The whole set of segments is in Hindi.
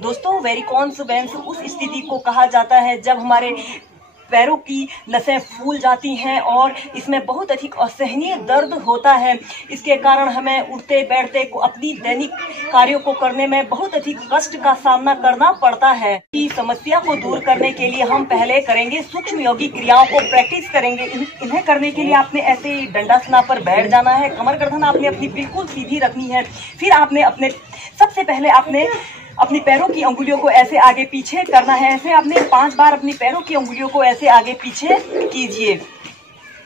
दोस्तों, वेरिकोन्स वेन्स उस स्थिति को कहा जाता है जब हमारे पैरों की नसें फूल जाती हैं और इसमें बहुत अधिक असहनीय दर्द होता है। इसके कारण हमें उठते बैठते को अपनी दैनिक कार्यों को करने में बहुत अधिक कष्ट का सामना करना पड़ता है। इस समस्या को दूर करने के लिए हम पहले करेंगे सूक्ष्म योगी क्रियाओं को प्रैक्टिस करेंगे। इन्हें करने के लिए आपने ऐसे दंडासना पर बैठ जाना है। कमर गर्दन आपने अपनी बिल्कुल सीधी रखनी है। फिर आपने सबसे पहले आपने अपनी पैरों की अंगुलियों को ऐसे आगे पीछे करना है। ऐसे आपने 5 बार अपनी पैरों की अंगुलियों को ऐसे आगे पीछे कीजिए।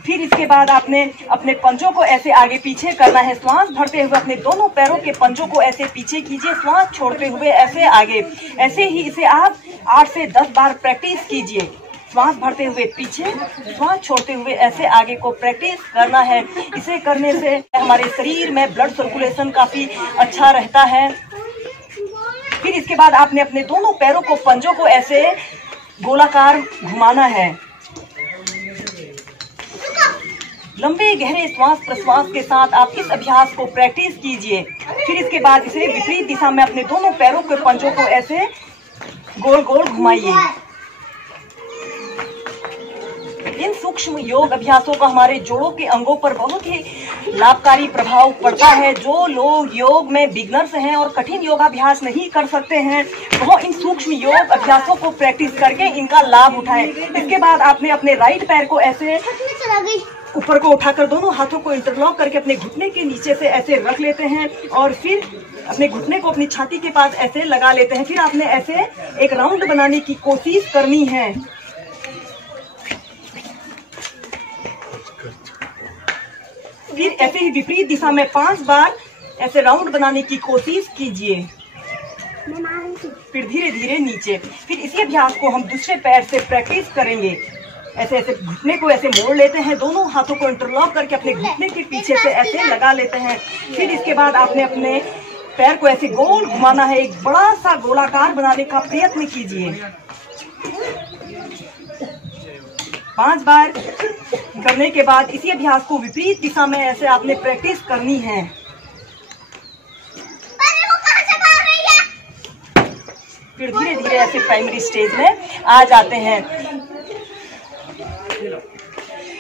फिर इसके बाद आपने अपने पंजों को ऐसे आगे पीछे करना है। श्वास भरते हुए अपने दोनों पैरों के पंजों को ऐसे पीछे कीजिए, श्वास छोड़ते हुए ऐसे आगे। ऐसे ही इसे आप 8 से 10 बार प्रैक्टिस कीजिए। श्वास भरते हुए पीछे, श्वास छोड़ते हुए ऐसे आगे को प्रैक्टिस करना है। इसे करने से हमारे शरीर में ब्लड सर्कुलेशन काफी अच्छा रहता है। फिर इसके बाद आपने अपने दोनों पैरों को, पंजों को ऐसे गोलाकार घुमाना है। लंबे गहरे श्वास प्रश्वास के साथ आप इस अभ्यास को प्रैक्टिस कीजिए। फिर इसके बाद इसे विपरीत दिशा में अपने दोनों पैरों के पंजों को ऐसे गोल गोल घुमाइए। इन सूक्ष्म योग अभ्यासों का हमारे जोड़ों के अंगों पर बहुत ही लाभकारी प्रभाव पड़ता है। जो लोग योग में बिगनर्स हैं और कठिन योगाभ्यास नहीं कर सकते हैं, वो इन सूक्ष्म योग अभ्यासों को प्रैक्टिस करके इनका लाभ उठाएं। इसके बाद आपने अपने राइट पैर को ऐसे ऊपर को उठाकर दोनों हाथों को इंटरलॉक करके अपने घुटने के नीचे से ऐसे रख लेते हैं और फिर अपने घुटने को अपनी छाती के पास ऐसे लगा लेते हैं। फिर आपने ऐसे एक राउंड बनाने की कोशिश करनी है। फिर ऐसे ही विपरीत दिशा में 5 बार ऐसे राउंड बनाने की कोशिश कीजिए। फिर धीरे धीरे नीचे। फिर इसी अभ्यास को हम दूसरे पैर से प्रैक्टिस करेंगे। ऐसे ऐसे घुटने को ऐसे मोड़ लेते हैं, दोनों हाथों को इंटरलॉक करके अपने घुटने के पीछे से ऐसे लगा लेते हैं। फिर इसके बाद आपने अपने पैर को ऐसे गोल घुमाना है। एक बड़ा सा गोलाकार बनाने का प्रयत्न कीजिए। 5 बार करने के बाद इसी अभ्यास को विपरीत दिशा में ऐसे आपने प्रैक्टिस करनी है। फिर धीरे धीरे ऐसे प्राइमरी स्टेज में आ जाते हैं।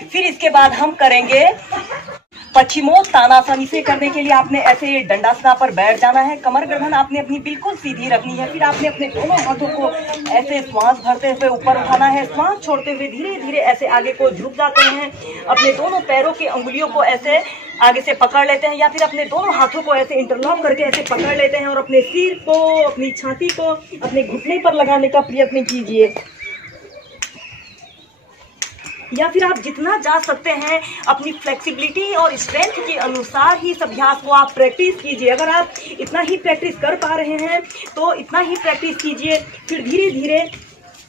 फिर इसके बाद हम करेंगे पश्चिमोत्तानासन। इसे करने के लिए आपने ऐसे दंडासना पर बैठ जाना है। कमर गर्दन आपने अपनी बिल्कुल सीधी रखनी है। फिर आपने अपने दोनों हाथों को ऐसे श्वास भरते हुए ऊपर उठाना है। श्वास छोड़ते हुए धीरे धीरे ऐसे आगे को झुक जाते हैं। अपने दोनों पैरों की अंगुलियों को ऐसे आगे से पकड़ लेते हैं या फिर अपने दोनों हाथों को ऐसे इंटरलॉक करके ऐसे पकड़ लेते हैं और अपने सिर को, अपनी छाती को अपने घुटने पर लगाने का प्रयत्न कीजिए। या फिर आप जितना जा सकते हैं अपनी फ्लेक्सिबिलिटी और स्ट्रेंथ के अनुसार ही इस अभ्यास को आप प्रैक्टिस कीजिए। अगर आप इतना ही प्रैक्टिस कर पा रहे हैं तो इतना ही प्रैक्टिस कीजिए। फिर धीरे धीरे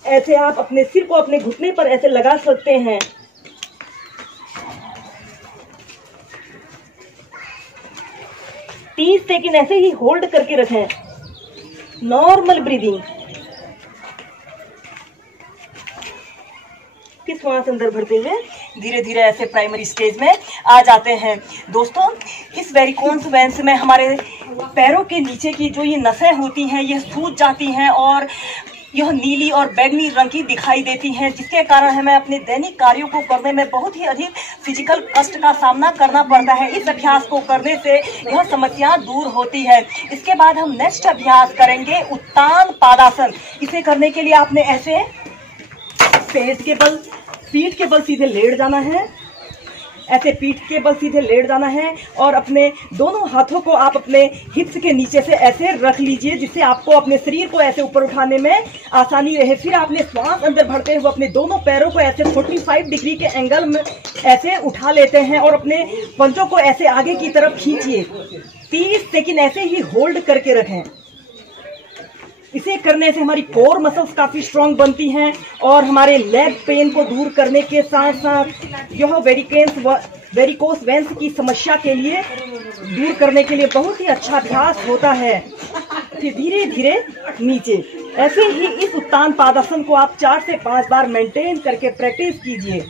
ऐसे आप अपने सिर को अपने घुटने पर ऐसे लगा सकते हैं। तीस सेकंड ऐसे ही होल्ड करके रखें। Normal breathing. श्वास अंदर भरते हुए धीरे धीरे ऐसे प्राइमरी स्टेज में आ जाते हैं। दोस्तों, इस वेरिकोन्स वेन्स में हमारे पैरों के नीचे की जो ये नसें होती हैं ये सूज जाती हैं और यह नीली और बैगनी रंग की दिखाई देती हैं, जिसके कारण हमें अपने दैनिक कार्यों को करने में बहुत ही अधिक फिजिकल कष्ट का सामना करना पड़ता है। इस अभ्यास को करने से यह समस्या दूर होती है। इसके बाद हम नेक्स्ट अभ्यास करेंगे उत्तान पादासन। इसे करने के लिए आपने ऐसे पीठ के बल सीधे लेट जाना है। ऐसे पीठ के बल सीधे लेट जाना है और अपने दोनों हाथों को आप अपने हिप्स के नीचे से ऐसे रख लीजिए, जिससे आपको अपने शरीर को ऐसे ऊपर उठाने में आसानी रहे। फिर आपने श्वास अंदर भरते हुए अपने दोनों पैरों को ऐसे 45 डिग्री के एंगल में ऐसे उठा लेते हैं और अपने पंजों को ऐसे आगे की तरफ खींचिए। 30 सेकंड ऐसे ही होल्ड करके रखें। इसे करने से हमारी कोर मसल्स काफी स्ट्रांग बनती हैं और हमारे लेग पेन को दूर करने के साथ साथ यह वेरिकोस वेन्स की समस्या के लिए दूर करने के लिए बहुत ही अच्छा अभ्यास होता है। फिर धीरे धीरे नीचे। ऐसे ही इस उत्तान पादासन को आप 4 से 5 बार मेंटेन करके प्रैक्टिस कीजिए।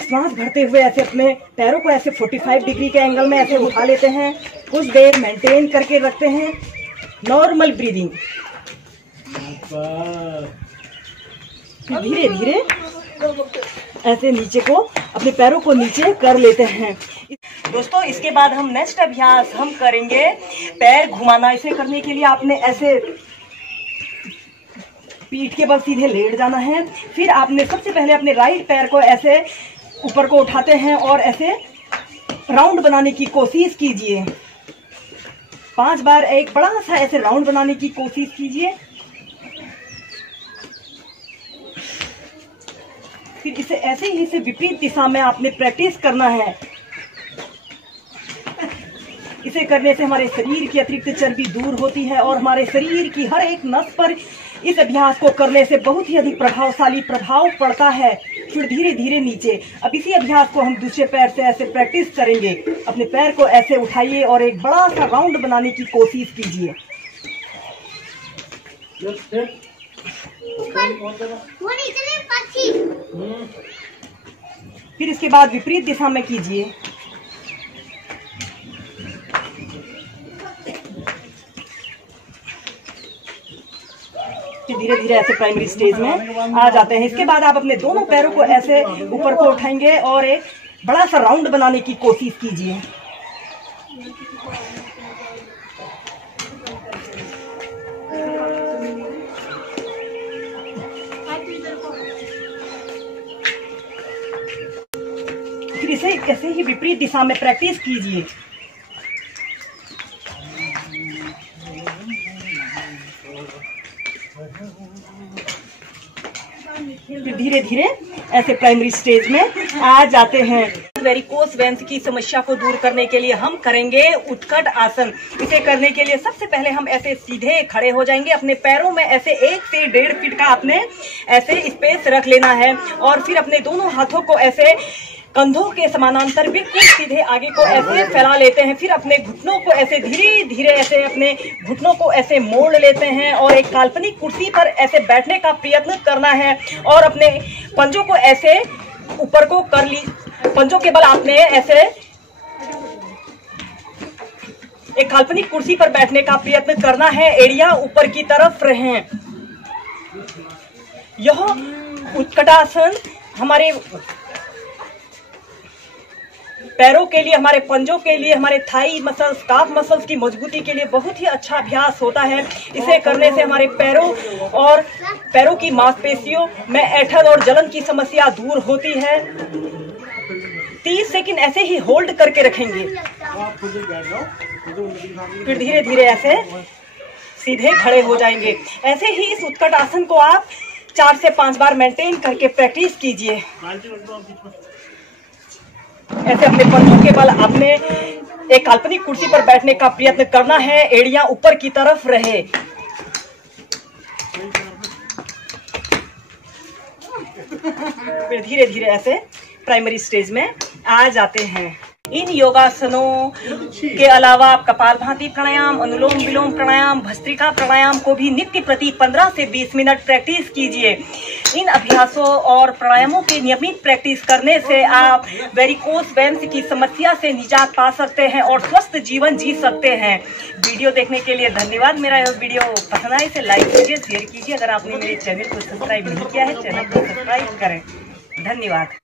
श्वास भरते हुए ऐसे अपने पैरों को ऐसे 45 डिग्री के एंगल में ऐसे उठा लेते हैं। कुछ देर मेंटेन करके रखते हैं। Normal breathing. धीरे धीरे ऐसे नीचे को, अपने पैरों को नीचे कर लेते हैं। दोस्तों इसके बाद हम नेक्स्ट अभ्यास हम करेंगे पैर घुमाना। इसे करने के लिए आपने ऐसे पीठ के बल सीधे लेट जाना है। फिर आपने सबसे पहले अपने राइट पैर को ऐसे ऊपर को उठाते हैं और ऐसे राउंड बनाने की कोशिश कीजिए। 5 बार एक बड़ा सा ऐसे राउंड बनाने की कोशिश कीजिए। फिर इसे ऐसे ही इसे विपरीत दिशा में आपने प्रैक्टिस करना है। इसे करने से हमारे शरीर की अतिरिक्त चर्बी दूर होती है और हमारे शरीर की हर एक नस पर इस अभ्यास को करने से बहुत ही अधिक प्रभावशाली प्रभाव पड़ता है। फिर धीरे धीरे नीचे। अब इसी अभ्यास को हम दूसरे पैर से ऐसे प्रैक्टिस करेंगे। अपने पैर को ऐसे उठाइए और एक बड़ा सा राउंड बनाने की कोशिश कीजिए। फिर इसके बाद विपरीत दिशा में कीजिए। धीरे धीरे ऐसे प्राइमरी स्टेज में आ जाते हैं। इसके बाद आप अपने दोनों पैरों को ऐसे ऊपर को उठाएंगे और एक बड़ा सा राउंड बनाने की कोशिश कीजिए। फिर इसे ऐसे ही विपरीत दिशा में प्रैक्टिस कीजिए। फिर धीरे धीरे ऐसे प्राइमरी स्टेज में आ जाते हैं। वेरिकोस वेन्स की समस्या को दूर करने के लिए हम करेंगे उत्कट आसन। इसे करने के लिए सबसे पहले हम ऐसे सीधे खड़े हो जाएंगे। अपने पैरों में ऐसे 1 से 1.5 फीट का आपने ऐसे स्पेस रख लेना है और फिर अपने दोनों हाथों को ऐसे कंधों के समानांतर बिल्कुल सीधे आगे को ऐसे फैला लेते हैं। फिर अपने घुटनों को ऐसे धीरे धीरे ऐसे अपने घुटनों को ऐसे मोड़ लेते हैं और एक काल्पनिक कुर्सी पर ऐसे बैठने का प्रयत्न करना है और अपने पंजों को ऐसे ऊपर को कर ली। पंजों के बल आपने ऐसे एक काल्पनिक कुर्सी पर बैठने का प्रयत्न करना है। एड़ियां ऊपर की तरफ रहें। यह उत्कटासन हमारे पैरों के लिए, हमारे पंजों के लिए, हमारे थाई मसल्स, काफ मसल्स की मजबूती के लिए बहुत ही अच्छा अभ्यास होता है। इसे करने से हमारे पैरों और पैरों की मांसपेशियों में ऐंठन और जलन की समस्या दूर होती है। 30 सेकंड ऐसे ही होल्ड करके रखेंगे। फिर धीरे धीरे ऐसे सीधे खड़े हो जाएंगे। ऐसे ही इस उत्कट आसन को आप 4 से 5 बार मेंटेन करके प्रैक्टिस कीजिए। ऐसे अपने पंजों के बल आपने एक काल्पनिक कुर्सी पर बैठने का प्रयत्न करना है। एड़ियां ऊपर की तरफ रहे। फिर धीरे धीरे ऐसे प्राइमरी स्टेज में आ जाते हैं। इन योगासनों के अलावा आप कपालभाति प्राणायाम, अनुलोम विलोम प्राणायाम, भस्त्रिका प्राणायाम को भी नित्य प्रति 15 से 20 मिनट प्रैक्टिस कीजिए। इन अभ्यासों और प्राणायामों की नियमित प्रैक्टिस करने से आप वेरिकोस वेन्स की समस्या से निजात पा सकते हैं और स्वस्थ जीवन जी सकते हैं। वीडियो देखने के लिए धन्यवाद। मेरा यह वीडियो पसंद आए इसे लाइक कीजिए, शेयर कीजिए। अगर आपने मेरे चैनल को सब्सक्राइब नहीं किया है, चैनल को सब्सक्राइब करें। धन्यवाद।